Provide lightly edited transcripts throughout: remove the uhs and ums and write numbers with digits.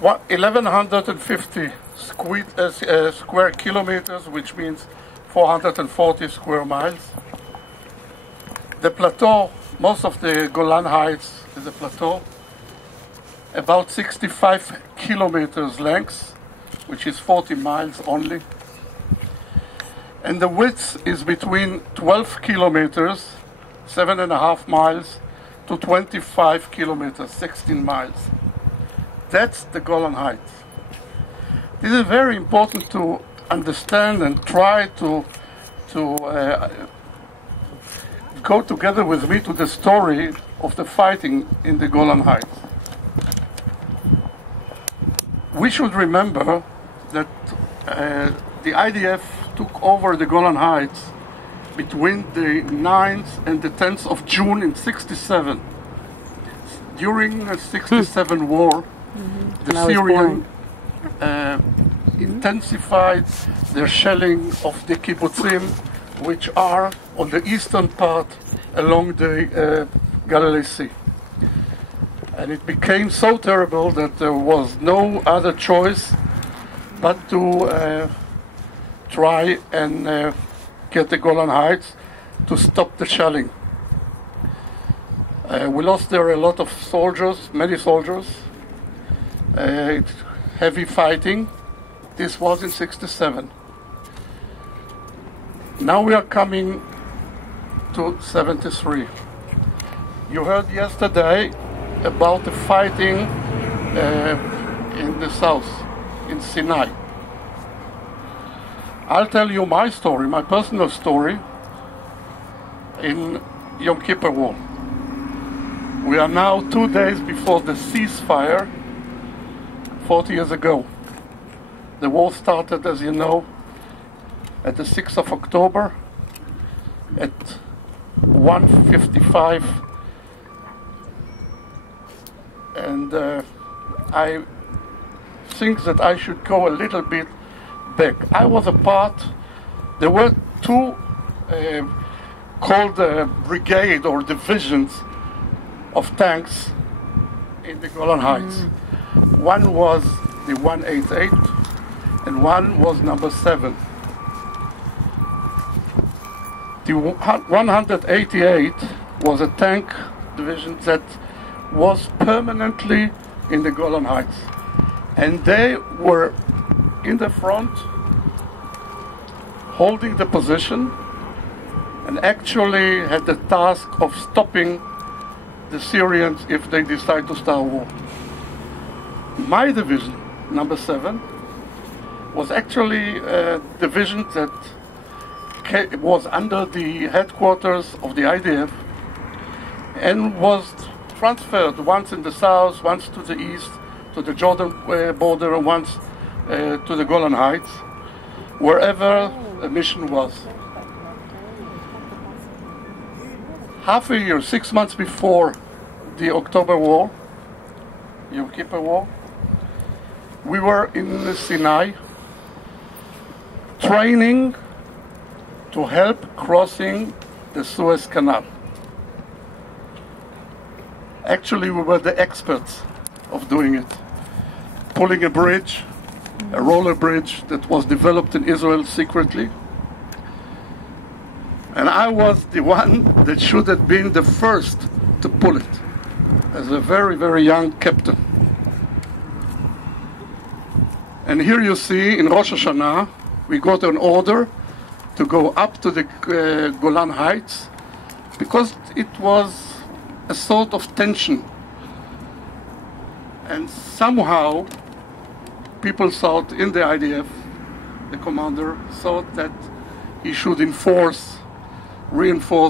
1,150 square kilometers, which means 440 square miles. The plateau, most of the Golan Heights is a plateau, about 65 kilometers length, which is 40 miles only. And the width is between 12 kilometers, 7.5 miles, to 25 kilometers, 16 miles. That's the Golan Heights. This is very important to understand and try to go together with me to the story of the fighting in the Golan Heights. We should remember that the IDF took over the Golan Heights between the 9th and the 10th of June in '67. During the '67 war, the Syrians intensified their shelling of the kibbutzim, which are on the eastern part along the Galilee Sea. And it became so terrible that there was no other choice but to try and get the Golan Heights to stop the shelling. We lost there a lot of soldiers, many soldiers. Heavy fighting. This was in '67. Now we are coming to '73. You heard yesterday about the fighting in the south, in Sinai. I'll tell you my story, my personal story, in Yom Kippur War. We are now 2 days before the ceasefire 40 years ago. The war started, as you know, at the 6th of October at 1:55, and I think that I should go a little bit back. I was a part, there were two called brigade or divisions of tanks in the Golan Heights. One was the 188 and one was number 7. The 188 was a tank division that was permanently in the Golan Heights, and they were in the front holding the position and actually had the task of stopping the Syrians if they decide to start war. My division, number 7, was actually a division that was under the headquarters of the IDF and was transferred once in the south, once to the east, to the Jordan border, and once to the Golan Heights, wherever a mission was. Half a year, 6 months before the October War, Yom Kippur War, we were in Sinai training to help crossing the Suez Canal. Actually, we were the experts of doing it. Pulling a bridge, a roller bridge that was developed in Israel secretly. And I was the one that should have been the first to pull it, as a very, very young captain. And here you see, in Rosh Hashanah, we got an order to go up to the Golan Heights because it was a sort of tension. And somehow, people thought in the IDF, the commander thought that he should reinforce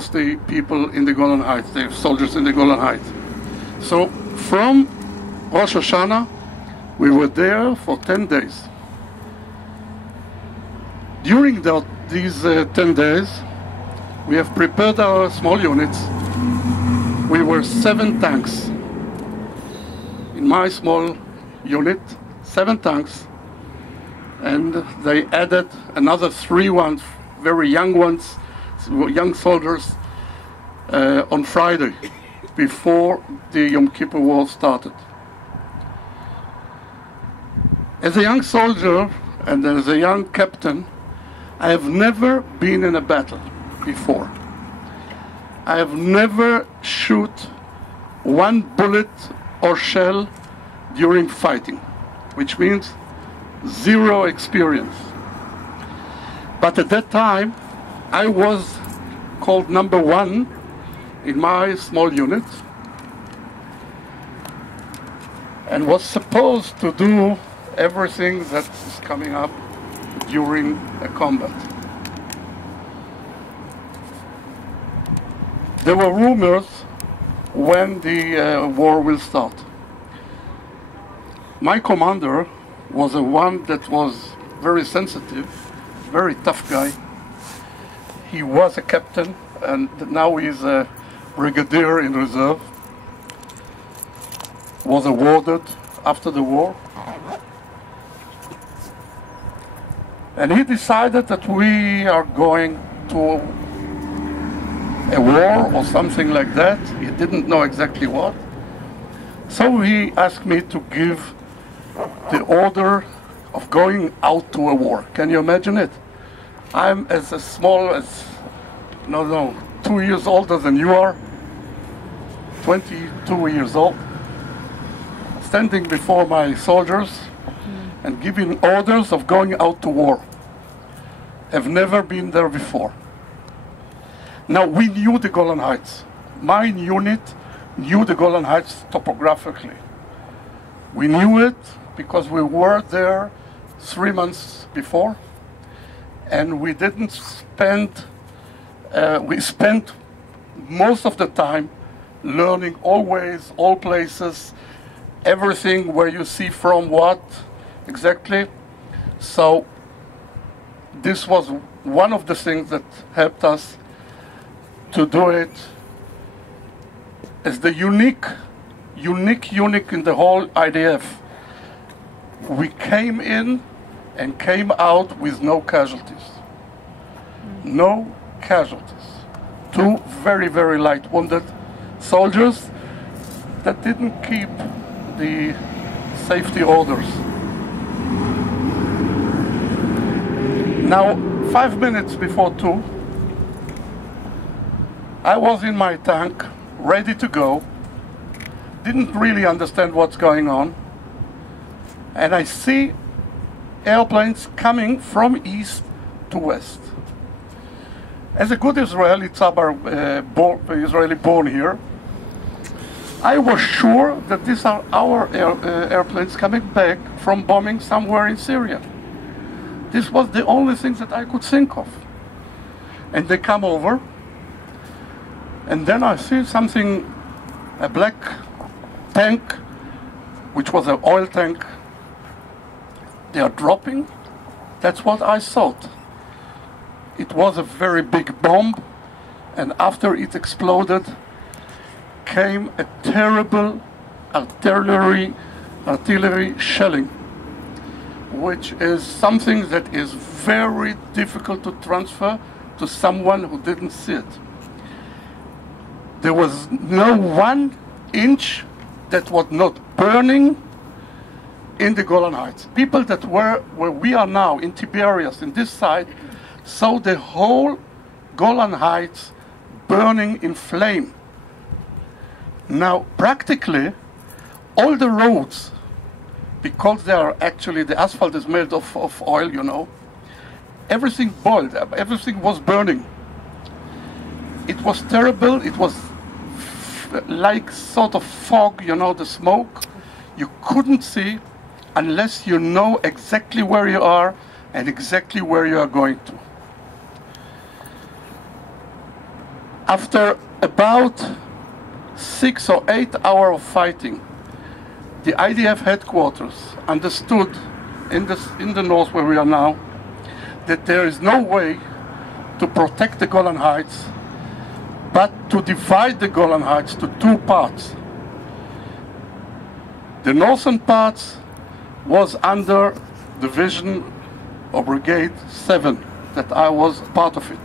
the people in the Golan Heights, the soldiers in the Golan Heights. So from Rosh Hashanah, we were there for 10 days. During these 10 days, we have prepared our small units. We were 7 tanks. In my small unit, 7 tanks, and they added another 3 ones, very young ones, young soldiers, on Friday, before the Yom Kippur War started. As a young soldier and as a young captain, I have never been in a battle before. I have never shot one bullet or shell during fighting, which means zero experience. But at that time, I was called number 1 in my small unit and was supposed to do everything that is coming up during a combat. There were rumors when the war will start. My commander was the one that was very sensitive, very tough guy. He was a captain, and now he's a brigadier in reserve. Was awarded after the war. And he decided that we are going to a war or something like that. He didn't know exactly what. So he asked me to give the order of going out to a war. Can you imagine it? I'm as small as, 2 years older than you are, 22 years old, standing before my soldiers and giving orders of going out to war. Have never been there before. Now, we knew the Golan Heights. My unit knew the Golan Heights topographically. We knew it because we were there 3 months before, and we didn't spend, we spent most of the time learning always, all places, everything where you see from what exactly. So this was one of the things that helped us to do it as the unique in the whole IDF. We came in and came out with no casualties. No casualties. 2 very, very light wounded soldiers that didn't keep the safety orders. Now, 5 minutes before 2, I was in my tank, ready to go, didn't really understand what's going on, and I see airplanes coming from east to west. As a good Israeli Tzabar, Israeli born here, I was sure that these are our airplanes coming back from bombing somewhere in Syria. This was the only thing that I could think of. And they come over, and then I see something, a black tank, which was an oil tank. They are dropping. That's what I thought. It was a very big bomb, and after it exploded, came a terrible artillery shelling, which is something that is very difficult to transfer to someone who didn't see it. There was no 1 inch that was not burning in the Golan Heights. People that were where we are now, in Tiberias, in this side, saw the whole Golan Heights burning in flame. Now, practically, all the roads, because they are actually, the asphalt is made of oil, you know, everything boiled, everything was burning. It was terrible. It was like sort of fog, you know, the smoke. You couldn't see unless you know exactly where you are and exactly where you are going to. After about 6 or 8 hours of fighting, the IDF headquarters understood in the north where we are now that there is no way to protect the Golan Heights but to divide the Golan Heights to 2 parts. The northern part was under Division or Brigade 7, that I was part of it.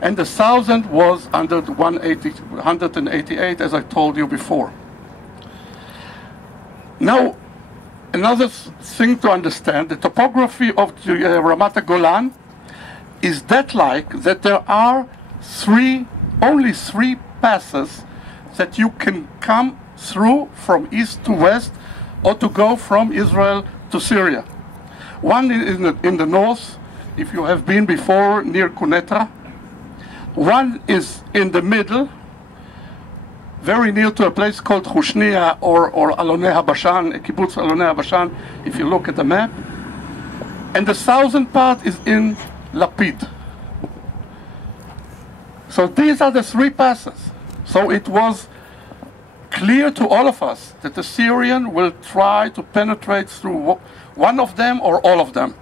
And the southern was under the 188, as I told you before. Now, Another thing to understand, the topography of the Ramat Golan is that there are only three passes that you can come through from east to west, or to go from Israel to Syria. One in the north, if you have been before, near Kunetra. One is in the middle, very near to a place called Chushnia or Alonei HaBashan, Kibbutz Alonei HaBashan, if you look at the map. And the southern part is in Lapid. So these are the three passes. So it was clear to all of us that the Syrian will try to penetrate through one of them or all of them.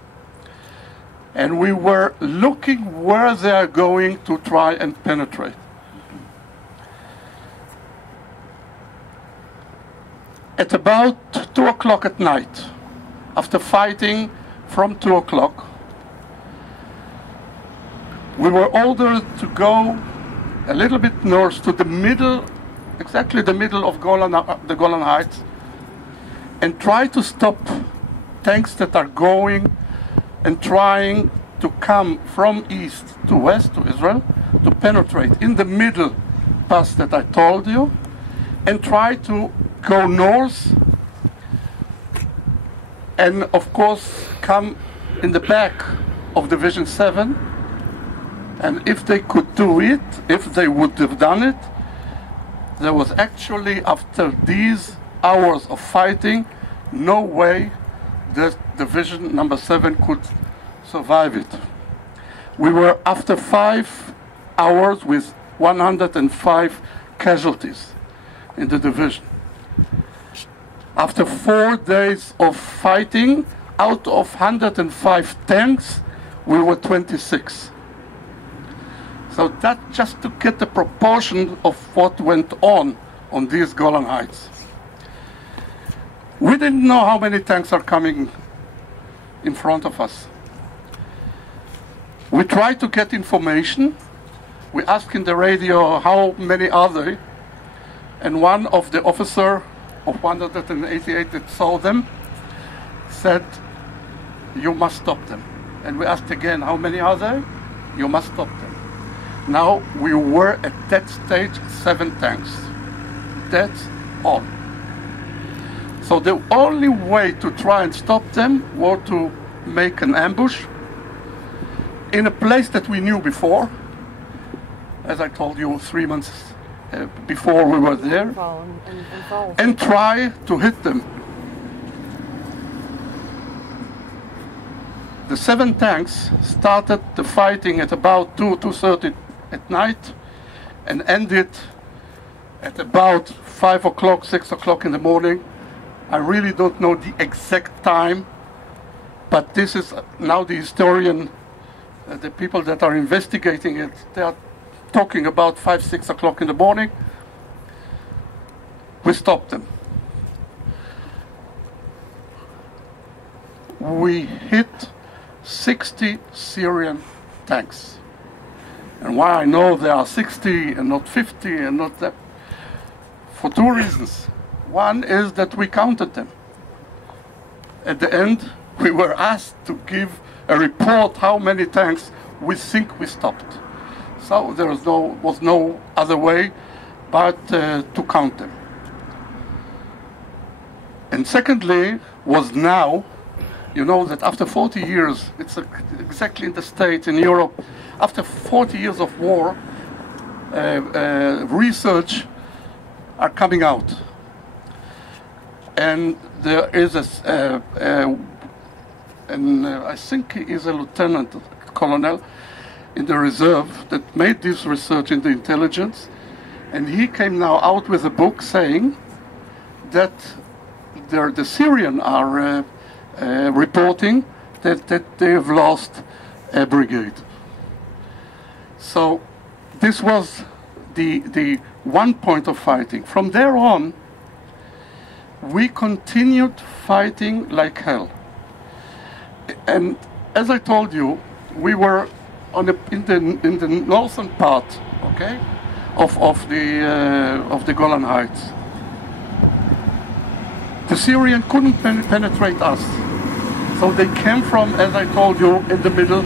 And we were looking where they are going to try and penetrate. At about 2 o'clock at night, after fighting from 2 o'clock, we were ordered to go a little bit north to the middle, exactly the middle of the Golan Heights, and try to stop tanks that are going and trying to come from east to west to Israel, to penetrate in the middle pass that I told you, and try to go north, and of course come in the back of Division 7. And if they could do it, if they would have done it, there was actually, after these hours of fighting, no way that Division number 7 could survive it. We were, after 5 hours, with 105 casualties in the division. After 4 days of fighting, out of 105 tanks, we were 26. So that just to get the proportion of what went on these Golan Heights. We didn't know how many tanks are coming in front of us. We tried to get information. We asked in the radio how many are they, and one of the officer of 188 that saw them said, "You must stop them." And we asked again, how many are there? "You must stop them." Now we were at that stage 7 tanks. That's all. So the only way to try and stop them was to make an ambush in a place that we knew before. As I told you, 3 months before we were there, and try to hit them. The 7 tanks started the fighting at about 2:30 at night and ended at about 5 o'clock, 6 o'clock in the morning. I really don't know the exact time, but this is now the historian, the people that are investigating it, they are talking about 5, 6 o'clock in the morning. We stopped them. We hit 60 Syrian tanks. And why I know there are 60 and not 50 and not that, for 2 reasons. One is that we counted them. At the end, we were asked to give a report how many tanks we think we stopped. So there was no other way but to count them. And secondly, was now, you know that after 40 years, it's exactly in the States, in Europe, after 40 years of war, research are coming out. And there is I think he is a lieutenant colonel in the reserve that made this research in the intelligence, and he came now out with a book saying that the Syrian are reporting that they have lost a brigade. So this was the one point of fighting. From there on, we continued fighting like hell. And as I told you, we were in the northern part, okay, of the Golan Heights. The Syrians couldn't penetrate us. So they came from, as I told you, in the middle.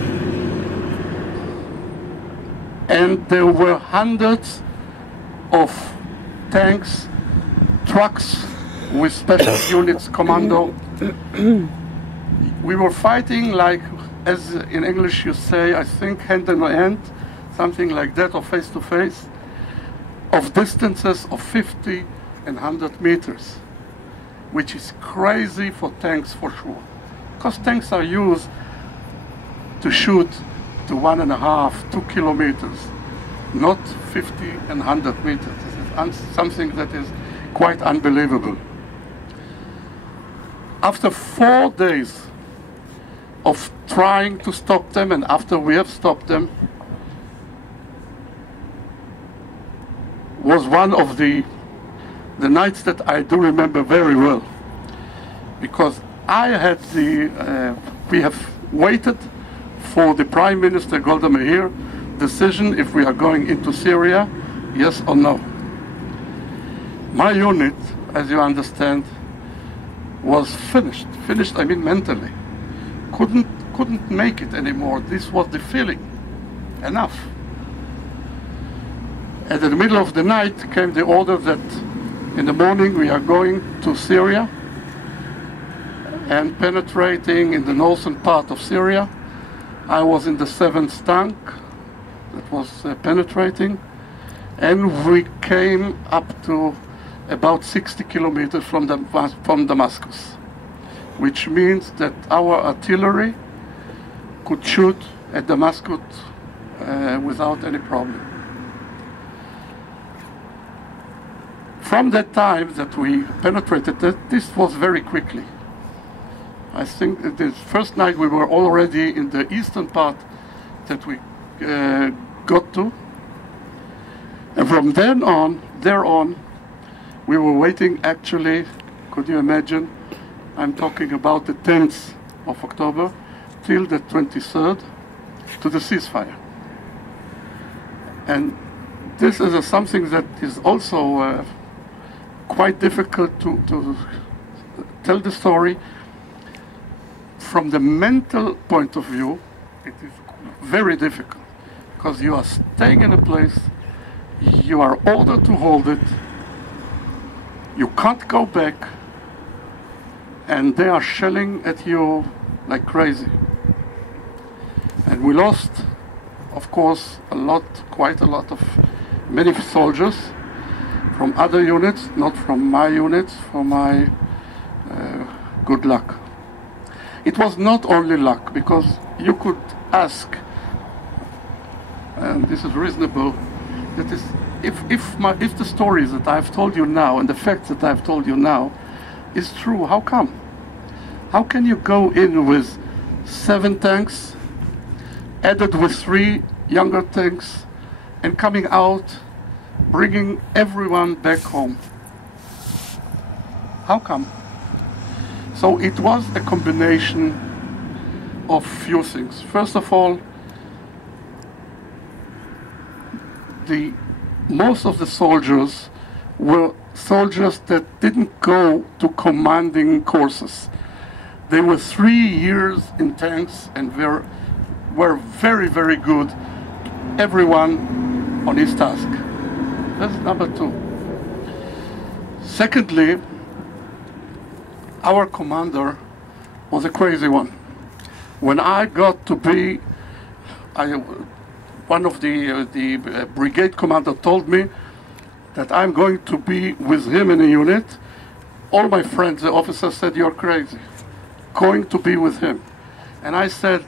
And there were hundreds of tanks, trucks with special units, commando. We were fighting like, as in English you say, I think hand in hand, something like that, or face to face, of distances of 50 and 100 meters, which is crazy for tanks for sure. Because tanks are used to shoot to 1.5, 2 kilometers, not 50 and 100 meters. This is something that is quite unbelievable. After 4 days of trying to stop them, and after we have stopped them, was one of the nights that I do remember very well, because I had we have waited for the Prime Minister Golda Meir decision if we are going into Syria, yes or no. My unit, as you understand, was finished, I mean mentally. Couldn't make it anymore. This was the feeling. Enough. And in the middle of the night came the order that in the morning we are going to Syria and penetrating in the northern part of Syria. I was in the 7th tank that was penetrating, and we came up to about 60 kilometers from Damascus, which means that our artillery could shoot at Damascus without any problem. From that time that we penetrated, this was very quickly. I think the first night we were already in the eastern part that we got to. And from there on, we were waiting actually, could you imagine, I'm talking about the 10th of October, till the 23rd, to the ceasefire. And this is something that is also quite difficult to tell the story. From the mental point of view, it is very difficult, because you are staying in a place, you are ordered to hold it, you can't go back, and they are shelling at you like crazy. And we lost, of course, quite a lot of many soldiers from other units, not from my units, for my good luck. It was not only luck, because you could ask, and this is reasonable, that is, if the stories that I've told you now and the facts that I've told you now is true, how come? How can you go in with 7 tanks, added with 3 younger tanks, and coming out, bringing everyone back home? How come? So it was a combination of few things. First of all, most of the soldiers were soldiers that didn't go to commanding courses. They were 3 years in tanks and were very, very good, everyone on his task. That's number 2. Secondly, our commander was a crazy one. When I got to be, one of the brigade commander told me that I'm going to be with him in a unit. All my friends, the officers, said, "You're crazy, going to be with him." And I said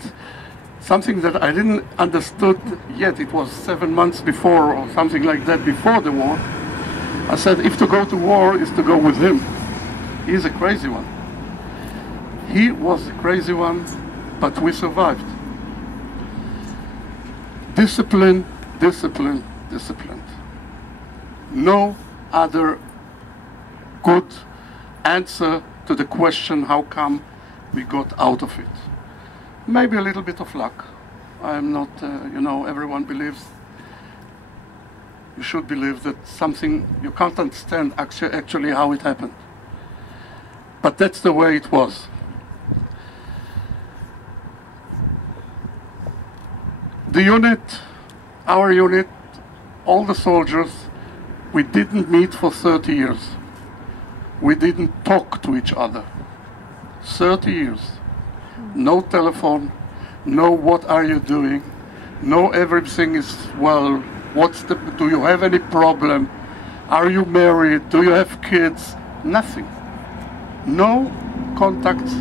something that I didn't understood yet. It was 7 months before, or something like that, before the war. I said, if to go to war is to go with him. He's a crazy one. He was a crazy one, but we survived. Discipline, discipline, discipline. No other good answer to the question how come we got out of it. Maybe a little bit of luck. I'm not, everyone believes, you should believe that something, you can't understand actually how it happened. But that's the way it was. The unit, our unit, all the soldiers, we didn't meet for 30 years. We didn't talk to each other. 30 years. No telephone, no what are you doing, no everything is well, do you have any problem, are you married, do you have kids, nothing. No contacts